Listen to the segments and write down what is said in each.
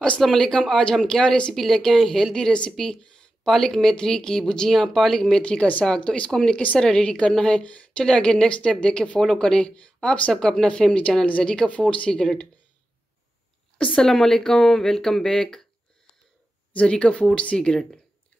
अस्सलाम वालेकुम। आज हम क्या रेसिपी लेके आए? हेल्दी रेसिपी, पालक मेथी की भुजियाँ, पालक मेथी का साग। तो इसको हमने किस तरह रेडी करना है, चलिए आगे नेक्स्ट स्टेप देख के फॉलो करें। आप सबका अपना family channel Zarika food secret. अस्सलाम वालेकुम, welcome back Zarika food secret.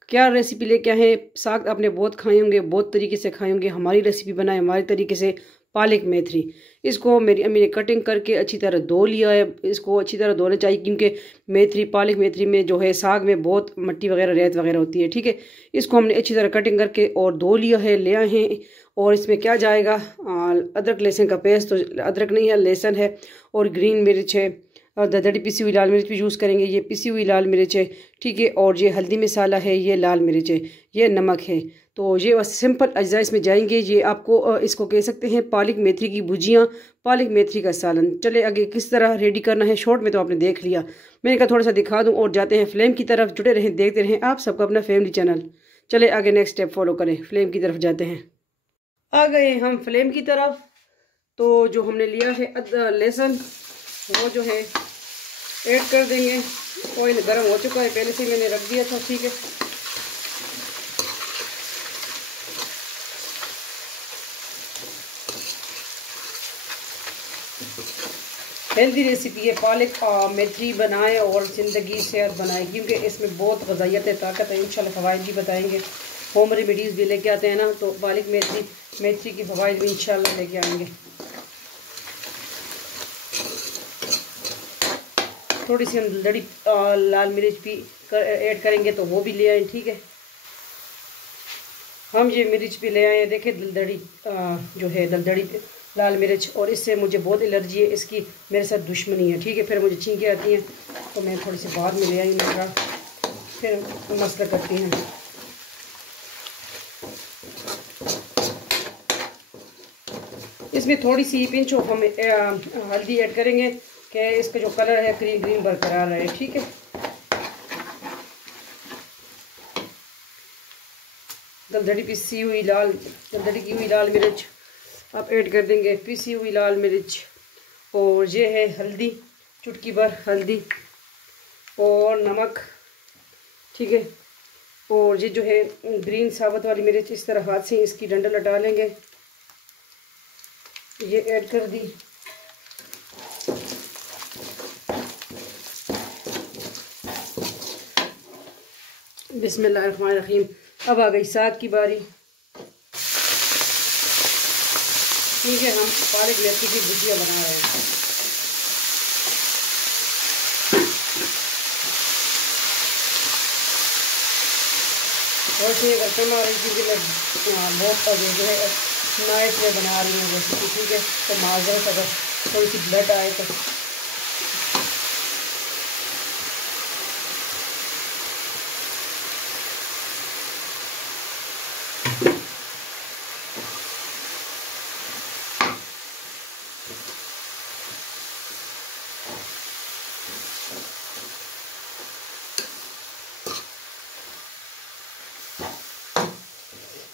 क्या रेसिपी लेके आए हैं? साग आपने बहुत खाए होंगे, बहुत तरीके से खाए होंगे। हमारी रेसिपी बनाए हमारे तरीके से, पालक मेथी। इसको मेरी अम्मी ने कटिंग करके अच्छी तरह धो लिया है। इसको अच्छी तरह धोना चाहिए क्योंकि मेथी, पालक मेथी में जो है साग में बहुत मिट्टी वगैरह रेत वगैरह होती है। ठीक है, इसको हमने अच्छी तरह कटिंग करके और धो लिया है, ले आए हैं। और इसमें क्या जाएगा, अदरक लहसुन का पेस्ट। तो अदरक नहीं है, लहसुन है। और ग्रीन मिर्च है, और दरदरी पिसी हुई लाल मिर्च भी यूज़ करेंगे। ये पिसी हुई लाल मिर्च है, ठीक है। और ये हल्दी मसाला है, ये लाल मिर्च है, ये नमक है। तो ये बस सिंपल अज्जा इसमें जाएंगे। ये आपको इसको कह सकते हैं पालक मेथी की भुजियाँ, पालक मेथी का सालन। चले आगे किस तरह रेडी करना है, शॉर्ट में तो आपने देख लिया। मैंने कहा थोड़ा सा दिखा दूँ और जाते हैं फ्लेम की तरफ। जुड़े रहें, देखते रहें आप सबका अपना फैमिली चैनल। चले आगे नेक्स्ट स्टेप फॉलो करें, फ्लेम की तरफ जाते हैं। आ गए हम फ्लेम की तरफ। तो जो हमने लिया है लहसुन, वो जो है ऐड कर देंगे। ऑयल गर्म हो चुका है, पहले से मैंने रख दिया था, ठीक है। हेल्दी रेसिपी है, पालक मेथी बनाए और ज़िंदगी सेहत बनाए, क्योंकि इसमें बहुत ग़ज़ाइयत है, ताकत है। इंशाल्लाह फ़वाइद भी बताएंगे, होम रेमेडीज़ भी लेके आते हैं ना। तो पालक मेथी की फ़वाइद भी इंशाल्लाह लेके आएंगे। थोड़ी सी हम दलदली लाल मिर्च भी ऐड करेंगे, तो वो भी ले आए, ठीक है। हम ये मिर्च भी ले आए, देखें दलदली जो है दलदली लाल मिर्च। और इससे मुझे बहुत एलर्जी है, इसकी मेरे साथ दुश्मनी है, ठीक है। फिर मुझे छींकें आती हैं, तो मैं थोड़ी सी बाद में ले आई, मैं फिर मसला करती हैं। इसमें थोड़ी सी पिंच ऑफ हम हल्दी ऐड करेंगे कि इसका जो कलर है ग्रीन बरकरार रहे, ठीक है। दलदली की हुई लाल मिर्च आप ऐड कर देंगे, पिसी हुई लाल मिर्च। और ये है हल्दी, चुटकी भर हल्दी और नमक, ठीक है। और ये जो है ग्रीन साबुत वाली मिर्च, इस तरह हाथ से इसकी डंडल हटा लेंगे, ये ऐड कर दी। बिस्मिल्लाहिर्रहमानिर्रहीम। अब आ गई साग की बारी, ठीक है। हम पालक मेथी की भुजिया बना रहे हैं। और से बर्तन आ रही थी कि मैं बहुत जो है नाइट में बना रही हूँ रेसिपी, ठीक है। तो माजरत अगर थोड़ी सी ब्लड आए तो।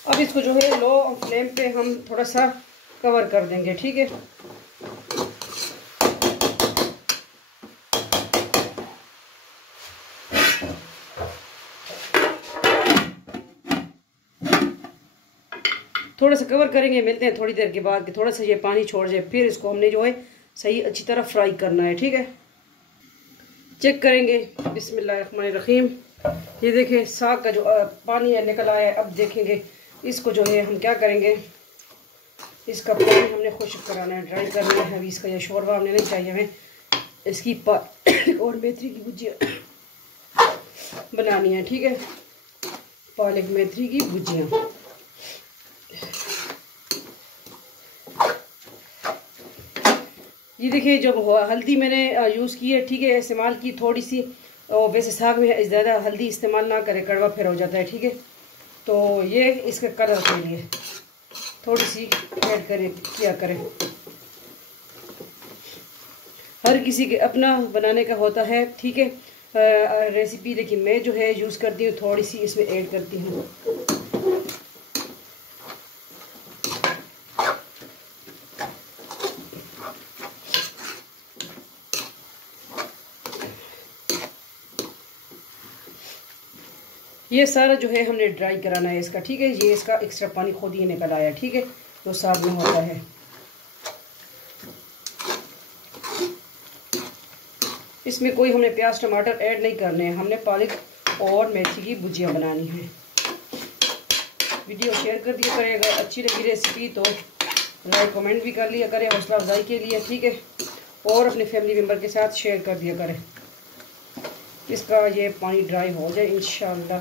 अब इसको जो है लो फ्लेम पे हम थोड़ा सा कवर कर देंगे, ठीक है। थोड़ा सा कवर करेंगे, मिलते हैं थोड़ी देर के बाद कि थोड़ा सा ये पानी छोड़ जाए। फिर इसको हमने जो है सही अच्छी तरह फ्राई करना है, ठीक है। चेक करेंगे, बिस्मिल्लाहिर्रहमानिर्रहीम। ये देखें साग का जो पानी है निकल आया है। अब देखेंगे इसको जो है हम क्या करेंगे, इसका पानी हमने खुश्क कराना है, ड्राई करना है। अभी इसका ये शोरबा हमने नहीं चाहिए, हमें इसकी और मेथी की भुजिया बनानी है, ठीक है। पालक मेथी की भुजिया। ये देखिए जब हल्दी मैंने यूज़ की है, ठीक है, इस्तेमाल की थोड़ी सी। और वैसे साग में ज़्यादा हल्दी इस्तेमाल ना करें, कड़वा फिर हो जाता है, ठीक है। तो ये इसके कलर के लिए थोड़ी सी ऐड किया करें। हर किसी के अपना बनाने का होता है, ठीक है, रेसिपी। लेकिन मैं जो है यूज़ करती हूँ, थोड़ी सी इसमें ऐड करती हूँ। ये सारा जो है हमने ड्राई कराना है इसका, ठीक है। ये इसका एक्स्ट्रा पानी खुद ही निकल आया, ठीक है, तो साग में होता है। इसमें कोई हमने प्याज टमाटर ऐड नहीं करने हैं, हमने पालक और मेथी की भुजिया बनानी है। वीडियो शेयर कर दिया करेगा, अच्छी लगी रेसिपी तो लाइक कमेंट भी कर लिया करें हौसला अफजाई के लिए, ठीक है। और अपने फैमिली मेम्बर के साथ शेयर कर दिया करें। इसका ये पानी ड्राई हो जाए इंशाल्लाह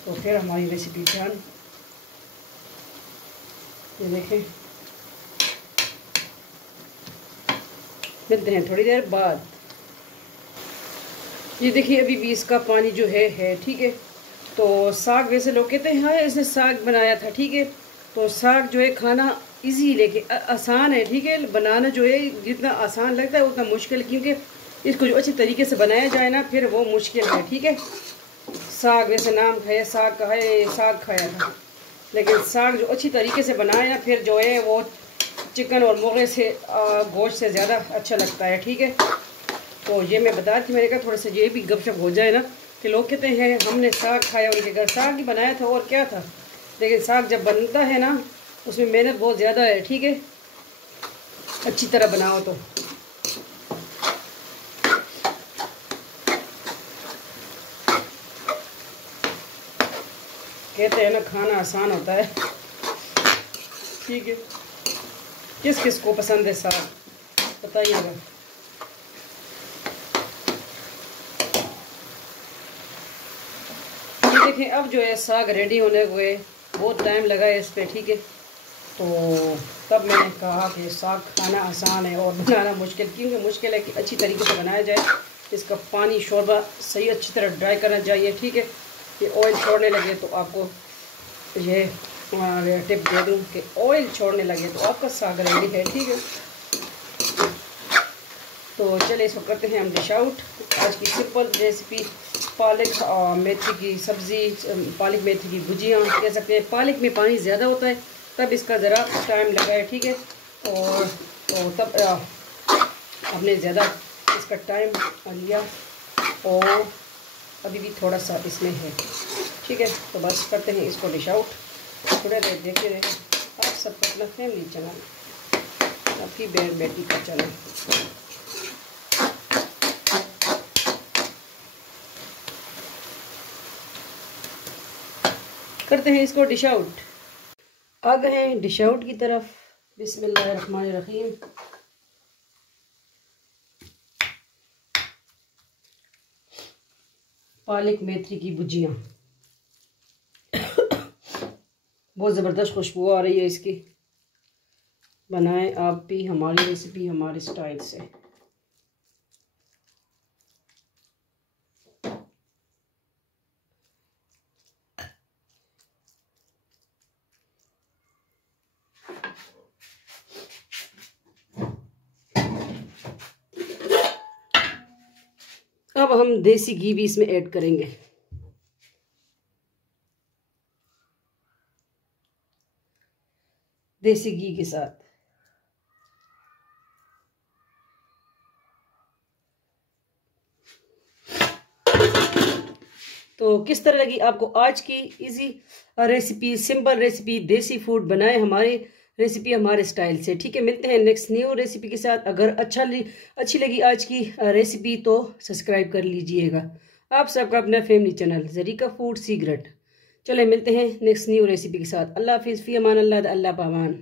तो फिर हमारी रेसिपी डन। ये देखें, मिलते हैं थोड़ी देर बाद। ये देखिए अभी भी इसका पानी जो है ठीक है। तो साग वैसे लोग कहते हैं हाँ इसने साग बनाया था, ठीक है। तो साग जो है खाना इजी लेके आसान है, ठीक है। बनाना जो है जितना आसान लगता है उतना मुश्किल, क्योंकि इसको जो अच्छे तरीके से बनाया जाए ना फिर वो मुश्किल है, ठीक है। साग वैसे नाम है साग का है, साग खाया था, लेकिन साग जो अच्छी तरीके से बनाए ना फिर जो है वो चिकन और मुर्गे से गोश्त से ज़्यादा अच्छा लगता है, ठीक है। तो ये मैं बता रही थी, मैंने कहा थोड़ा सा ये भी गपशप हो जाए ना कि लोग कहते हैं हमने साग खाया, उनके घर साग ही बनाया था और क्या था। लेकिन साग जब बनता है ना उसमें मेहनत बहुत ज़्यादा है, ठीक है, अच्छी तरह बनाओ तो। कहते हैं ना खाना आसान होता है, ठीक है। किस किस को पसंद है साग बताइएगा। ये देखें अब जो है साग रेडी होने को है, बहुत टाइम लगा है इस पर, ठीक है। तो तब मैंने कहा कि साग खाना आसान है और बनाना मुश्किल, क्योंकि मुश्किल है कि अच्छी तरीके से बनाया जाए। इसका पानी शोरबा सही अच्छी तरह ड्राई करना चाहिए, ठीक है। ये ऑयल छोड़ने लगे तो आपको ये टिप दे दूँ कि ऑयल छोड़ने लगे तो आपका साग रेडी है, ठीक है। तो चलिए इसको करते हैं हम डिश आउट। आज की सिंपल रेसिपी पालक मेथी की सब्ज़ी, पालक मेथी की भुजिया कह सकते हैं। पालक में पानी ज़्यादा होता है तब इसका ज़रा टाइम लगा है, ठीक है। और तो तब हमने ज़्यादा इसका टाइम लिया और अभी भी थोड़ा सा इसमें है, ठीक है। तो बस करते हैं इसको डिश आउट। थोड़ा देर देखते रहे आप सबको अपना फैमिली चैनल, आपकी बेटी का चैनल। करते हैं इसको डिश आउट। आ गए हैं डिश आउट की तरफ। बिस्मिल्लाहिर्रहमानिर्रहीम। पालक मेथी की भुजिया, बहुत ज़बरदस्त खुशबू आ रही है इसकी। बनाएं आप भी हमारी रेसिपी हमारे स्टाइल से। अब हम देसी घी भी इसमें ऐड करेंगे। देसी घी के साथ तो किस तरह लगी आपको आज की इजी रेसिपी, सिंपल रेसिपी, देसी फूड बनाए हमारी रेसिपी हमारे स्टाइल से, ठीक है। मिलते हैं नेक्स्ट न्यू रेसिपी के साथ। अगर अच्छी लगी आज की रेसिपी तो सब्सक्राइब कर लीजिएगा। आप सबका अपना family channel Zarika food secret. चले मिलते हैं नेक्स्ट न्यू रेसिपी के साथ। अल्लाह हाफिज़, फ़ी अमान अल्लाह, अल्लाह पामान।